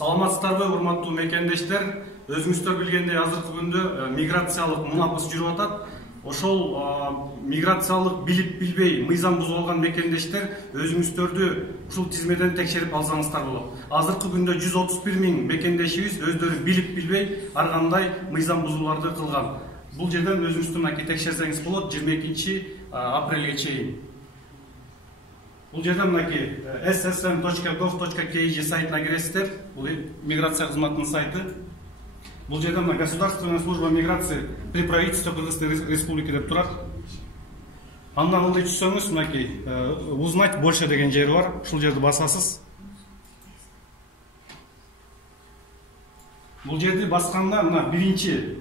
Саламатсыздарбы, урматтуу мекендештер. Өзүңүздөр билгендей, азыркы күндө миграциялык мунапыс жүрүп атат. Ошол миграциялык билип-билбей мыйзам бузуп алган мекендештер өзүңүздөрдү ушул тизмеден текшерип алсаңыздар болот. Азыркы күндө 131 000 мекендешибиз өздөрү билип-билбей ар кандай мыйзам бузууларды кылган. Бул жерден өзүңүздөрдү текшерсеңиз болот 22 апрелге чейин. Бул жерде мынакей ssm.gov.kg сайтына киресиздер. Бул миграция кызматынын сайты. Бул жерде Государственная служба миграции при правительстве Кыргызской республики деп турат. Андан ылдый түшсөңүз, мынакей узнать больше деген жери бар. Ушул жерди басасыз. Бул жерди басканда мына биринчи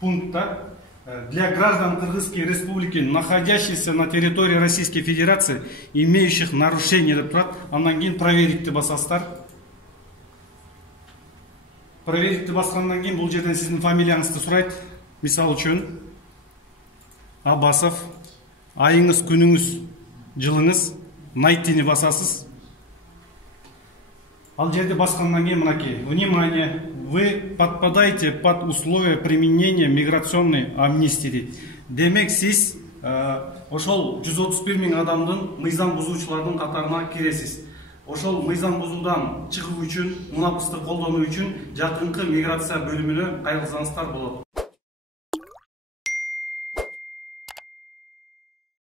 пунктта для граждан Кыргызской республики, находящихся на территории Российской Федерации, имеющих нарушения деп турат. Андан кийин проверить басасыздар. Проверить баскандан кийин бул жерден сиздин фамилияңызды сурайт. Мисал үчүн Абасов, айыңыз, күнүңүз, жылыңыз, найтини басасыз. Ал жерде баскандан кийин мынакей: внимание, вы подпадаете под условия применения миграционной амнистии. Демек сиз ошол 131 000 адамдын мыйзам бузуучулардын катарына киресиз. Ошол мыйзам бузуудан чыгуу үчүн, мунапысты колдонуу үчүн жакынкы миграция бөлүмүнө кайрылсаңыздар болот.